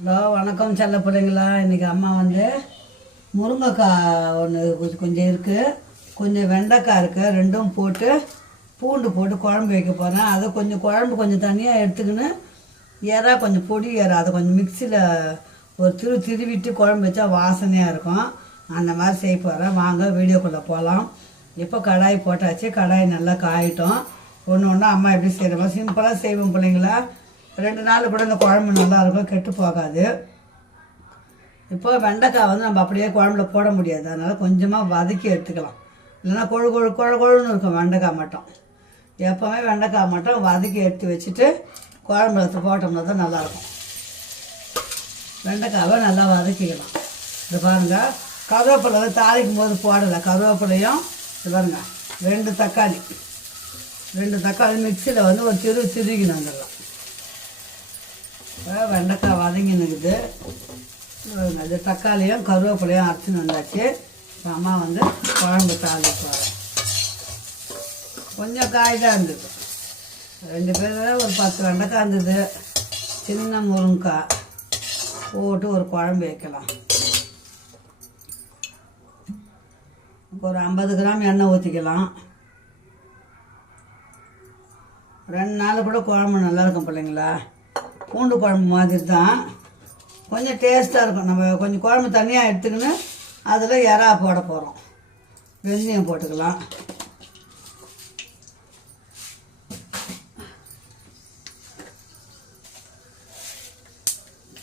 Hello வணக்கம் செல்ல பிள்ளைங்களா. இன்றைக்கி அம்மா வந்து முருங்கைக்காய் ஒன்று கொஞ்சம் இருக்குது, கொஞ்சம் வெண்டைக்காய் இருக்குது, ரெண்டும் போட்டு பூண்டு போட்டு குழம்பு வைக்க போகிறேன். அதை கொஞ்சம் குழம்பு கொஞ்சம் தனியாக எடுத்துக்கின்னு எறா கொஞ்சம் பொடி எறா அதை கொஞ்சம் மிக்சியில் ஒரு திருவிட்டு குழம்பு வச்சா வாசனையாக இருக்கும். அந்த மாதிரி செய்ய போகிறேன். வாங்க வீடியோக்குள்ளே போகலாம். இப்போ கடாய் போட்டாச்சு. கடாய் நல்லா காயிட்டோம். ஒன்று ஒன்று அம்மா எப்படி செய்கிறோம் சிம்பிளாக செய்வோம் பிள்ளைங்களா. 2 நாள் கூட இந்த குழம்பு நல்லாயிருக்கும், கெட்டு போகாது. இப்போ வெண்டைக்காய் வந்து நம்ம அப்படியே குழம்புல போட முடியாது, அதனால் கொஞ்சமாக வதக்கி எடுத்துக்கலாம். இல்லைன்னா கொழுன்னு இருக்கும் வெண்டைக்காய் மட்டும். எப்போவுமே வெண்டைக்காய் மட்டும் வதக்கி எடுத்து வச்சுட்டு குழம்புல போட்டோம்னா தான் நல்லாயிருக்கும். வெண்டைக்காவை நல்லா வதக்கிக்கலாம். இது பாருங்கள், கருவேப்பிலை தாளிக்கும் போது போடலை. கருவேப்பிலையும் இது பாருங்கள், 2 தக்காளி மிக்சியில் வந்து ஒரு திருகின்னு வந்துடலாம். வெண்டைக்காய் வதங்கினுக்குது. அது தக்காளியும் கருவேப்பிலையும் அரைச்சின்னு வந்தாச்சு. அம்மா வந்து குழம்பு தாளிப்பாரு. கொஞ்சம் காய் தான் இருந்தது. 2 பேர் ஒரு 10 வெண்டைக்காய் இருந்தது. சின்ன முருங்கைக்காய் போட்டு ஒரு குழம்பு வைக்கலாம். ஒரு 50 கிராம் எண்ணெய் ஊற்றிக்கலாம். 2 நாள் கூட குழம்பு நல்லாயிருக்கும் பிள்ளைங்களா. பூண்டு குழம்பு மாதிரி தான், கொஞ்சம் டேஸ்ட்டாக இருக்கும். நம்ம கொஞ்சம் குழம்பு தனியாக எடுத்துக்கின்னு அதில் எறா போட போகிறோம். வெந்தயம் போட்டுக்கலாம்.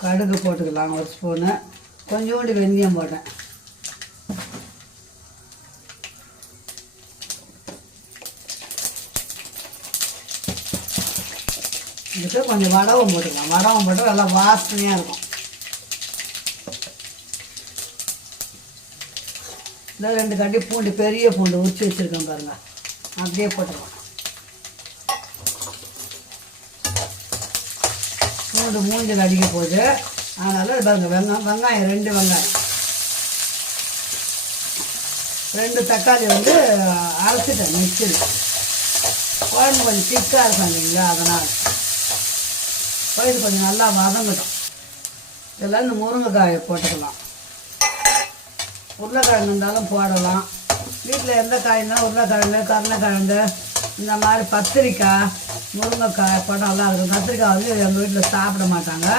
கடுகு போட்டுக்கலாம் 1 ஸ்பூனு. கொஞ்சோண்டு வெந்தயம் போட்டேன். இதுக்கு கொஞ்சம் வடகம் போட்டுக்கலாம். வடகம் போட்டு நல்லா வாசனையாக இருக்கும். இல்லை 2 கட்டி பூண்டு, பெரிய பூண்டு உரிச்சு வச்சுருக்கேன் பாருங்கள், அப்படியே போட்டுக்கலாம். பூண்டு மூஞ்சில் அடிக்க போகுது, அதனால் பாருங்கள் வெங்காயம் 2 வெங்காயம், 2 தக்காளி வந்து அரைச்சிட்டேன் மிக்சியில். குழம்பு கொஞ்சம் திக்காக இருக்கும் இல்லைங்களா, அதனால் இது கொஞ்சம் நல்லா வதங்கட்டும். இதெல்லாம் இந்த முருங்கைக்காயை போட்டுக்கலாம். உருளைக்கிழங்கு இருந்தாலும் போடலாம். வீட்டில் எந்த காய்னாலும் உருளைக்கிழங்கு, கருணைக்கிழங்கு, இந்த மாதிரி கத்திரிக்காய், முருங்கைக்காய் போட்டால் நல்லா இருக்கும். கத்திரிக்காய் வந்து எங்கள் வீட்டில் சாப்பிட மாட்டாங்க.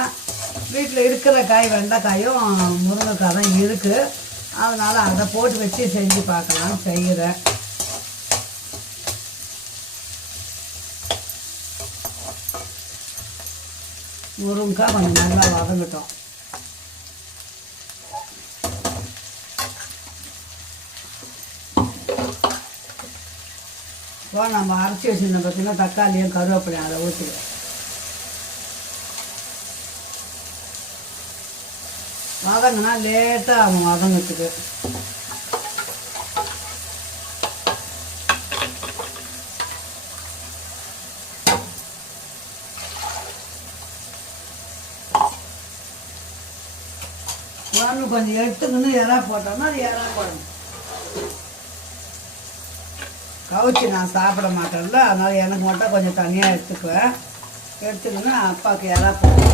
வீட்டில் இருக்கிற காய் வெண்டைக்காயும் முருங்கைக்காய் தான் இருக்குது, அதனால் அதை போட்டு வச்சு செஞ்சு பார்க்கலாம். செய்கிறேன். முருங்கைக்காய் கொஞ்சம் நல்லா வதங்கட்டும். இப்போ நம்ம அரைச்சி வச்சுருந்தோம் பார்த்தீங்கன்னா தக்காளியும் கருவேப்பிலையும் அதை ஊற்றிடுவோம். வதங்கினா லேட்டாக அவன் வதங்கிறதுக்கு. குழம்பு கொஞ்சம் எடுத்துக்கணும். எறா போட்டோம்னா அது எறா குழம்பு. கவுச்சி நான் சாப்பிட மாட்டேன்ல, அதனால் எனக்கு மட்டும் கொஞ்சம் தனியாக எடுத்துக்குவேன். எடுத்துக்கணும்னா அப்பாவுக்கு எறா போடுவேன்.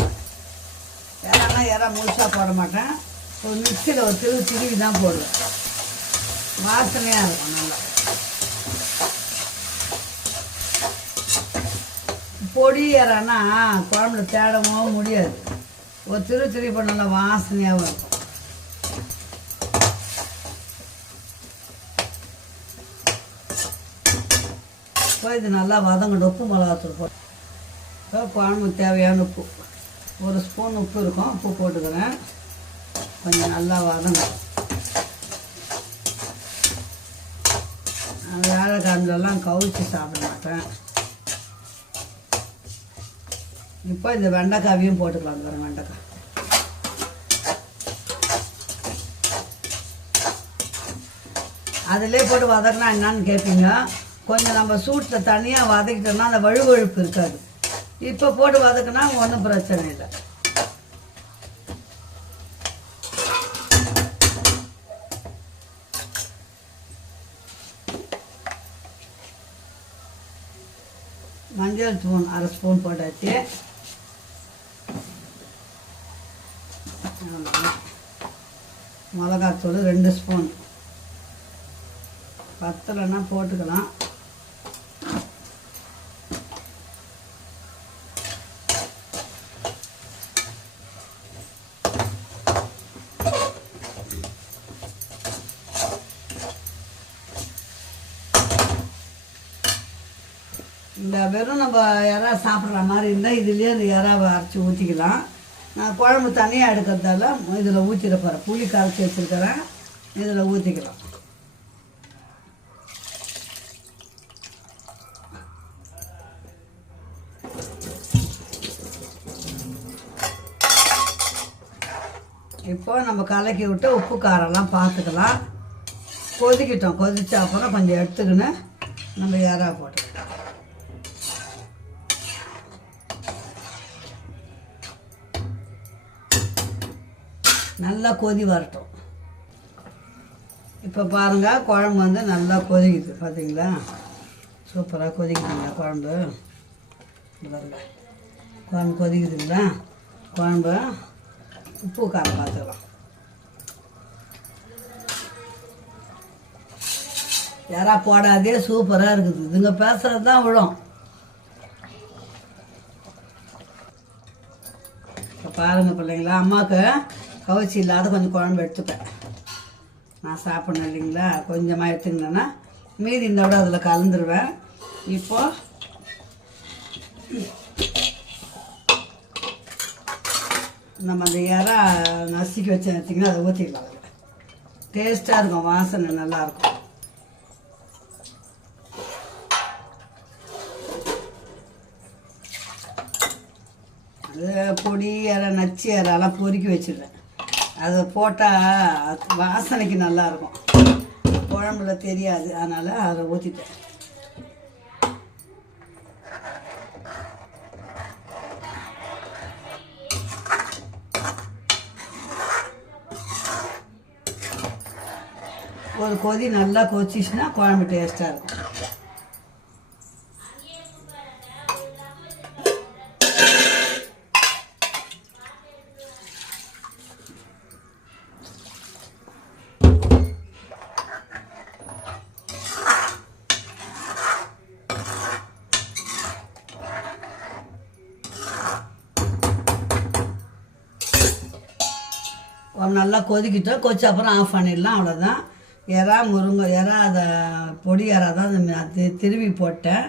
எறா முழுசாக போட மாட்டேன். ஒரு மிக்சியில் ஒரு திருவி தான் போடுவேன். வாசனையாக இருக்கும் நல்லா. பொடி எறான்னா குழம்புல தேடவும் முடியாது. ஒரு திருவி போட நல்லா வாசனையாகவும் இருக்கும். இப்போ இது நல்லா வதங்கணும். உப்பு மிளகாத்தூள் போட்டு இப்போ குழம்புக்கு தேவையான உப்பு 1 ஸ்பூன் உப்பு இருக்கும். உப்பு போட்டுக்கிறேன். கொஞ்சம் நல்லா வதங்கும். வேலைக்காரங்களெல்லாம் கவுச்சி சாப்பிட மாட்டேன். இப்போ இந்த வெண்டைக்காவையும் போட்டுக்கலாம். பாருங்க, வெண்டைக்காய் அதிலே போட்டு வதக்கினா என்னான்னு கேட்பீங்க. கொஞ்சம் நம்ம சூட்டில் தனியாக வதக்கிட்டோம்னா அந்த வழுவழுப்பு இருக்காது. இப்போ போட்டு வதக்குனா ஒன்றும் பிரச்சனை இல்லை. மஞ்சள் தூள் 1/2 ஸ்பூன் போட்டாச்சு. மிளகாத்தூள் 2 ஸ்பூன், பத்தலைன்னா போட்டுக்கலாம். இந்த வெறும் நம்ம இறா சாப்பிட்ற மாதிரி இருந்தால் இதுலேயே அந்த இறாவை அரைச்சி ஊற்றிக்கலாம். நான் குழம்பு தனியாக எடுக்கிறதால இதில் ஊற்றிட போகிறேன். புளி கரைச்சி வச்சுருக்கிறேன், இதில் ஊற்றிக்கலாம். இப்போ நம்ம கலக்கி விட்டு உப்பு காரம்லாம் பார்த்துக்கலாம். கொதிக்கிட்டோம். கொதிச்ச அப்புறம் கொஞ்சம் எடுத்துக்கின்னு நம்ம இறா போட்டுக்கலாம். நல்லா கொதி வரட்டும். இப்போ பாருங்கள், குழம்பு வந்து நல்லா கொதிக்குது. பார்த்தீங்களா, சூப்பராக கொதிக்குதுங்களா குழம்பு. பாருங்க, குழம்பு கொதிக்குதுங்களா. குழம்பு உப்பு காரம் பார்த்துக்கலாம். யாரா போடாதே, சூப்பராக இருக்குது. இதுங்க பேசுகிறது தான் விடும். இப்போ பாருங்கள் பிள்ளைங்களா, அம்மாவுக்கு கவுச்சி இல்லாத கொஞ்சம் குழம்பு எடுத்துப்பேன். நான் சாப்பிடணும் இல்லைங்களா, கொஞ்சமாக எடுத்துக்கினேன்னா மீதி இந்த விட அதில் கலந்துருவேன். இப்போ நம்ம அந்த இறா நசுக்கி வச்சு வச்சிங்கன்னா அதை ஊற்றிக்கலாம். அதில் டேஸ்ட்டாக இருக்கும், வாசனை நல்லாயிருக்கும். அது பொடி இறை, நச்சு இறாலாம் பொறுக்கி வச்சுருவேன். அதை போட்டால் வாசனைக்கு நல்லாயிருக்கும், குழம்புல தெரியாது. அதனால் அதை ஊற்றிட்டேன். ஒரு கொதி நல்லா கொதிச்சிச்சுன்னா குழம்பு டேஸ்ட்டாக இருக்கும். நல்லா கொதிக்கிட்டோம். கொதிச்ச அப்புறம் ஆஃப் பண்ணிடலாம். அவ்வளோதான். இறா இறா அதை பொடி இறா தான் அது திருவி போட்டேன்.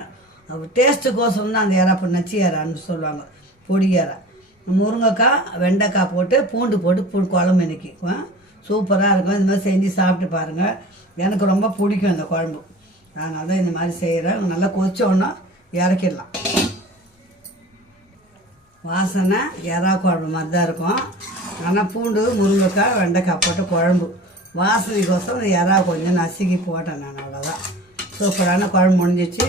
டேஸ்ட்டுக்கோசரம் தான் அந்த இறா நச்சி இறான்னு சொல்லுவாங்க, பொடி இறா. முருங்கைக்காய், வெண்டைக்காய் போட்டு பூண்டு போட்டு குழம்பு இன்னைக்கு சூப்பராக இருக்கும். இந்த மாதிரி செஞ்சு சாப்பிட்டு பாருங்கள். எனக்கு ரொம்ப பிடிக்கும் இந்த குழம்பு. அதனால தான் இந்த மாதிரி செய்கிறேன். நல்லா கொதிச்சோன்னா இறக்கிடலாம். வாசனை இறா குழம்பு மாதிரி தான் இருக்கும். ஆனால் பூண்டு, முருங்கைக்காய், வெண்டைக்காய் போட்டு குழம்பு வாசனைக்கோசம் இந்த இறா கொஞ்சம் நசுக்கி போட்டேன் நான். அவ்வளோதான். சூப்பரான குழம்பு முடிஞ்சிச்சு.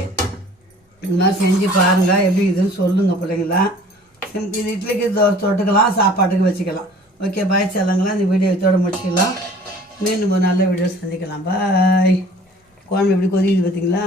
இந்த மாதிரி செஞ்சு பாருங்கள், எப்படி இதுன்னு சொல்லுங்கள் பிள்ளைங்களா. இது இட்லிக்கு தொட்டுக்கலாம், சாப்பாட்டுக்கு வச்சுக்கலாம். ஓகே, பாய் செல்லங்களா. இந்த வீடியோ இதோட முடிச்சுக்கலாம். மீண்டும் ஒரு நல்ல வீடியோ சந்திக்கலாம். பாய். குழம்பு எப்படி கொதிக்குது பார்த்தீங்களா.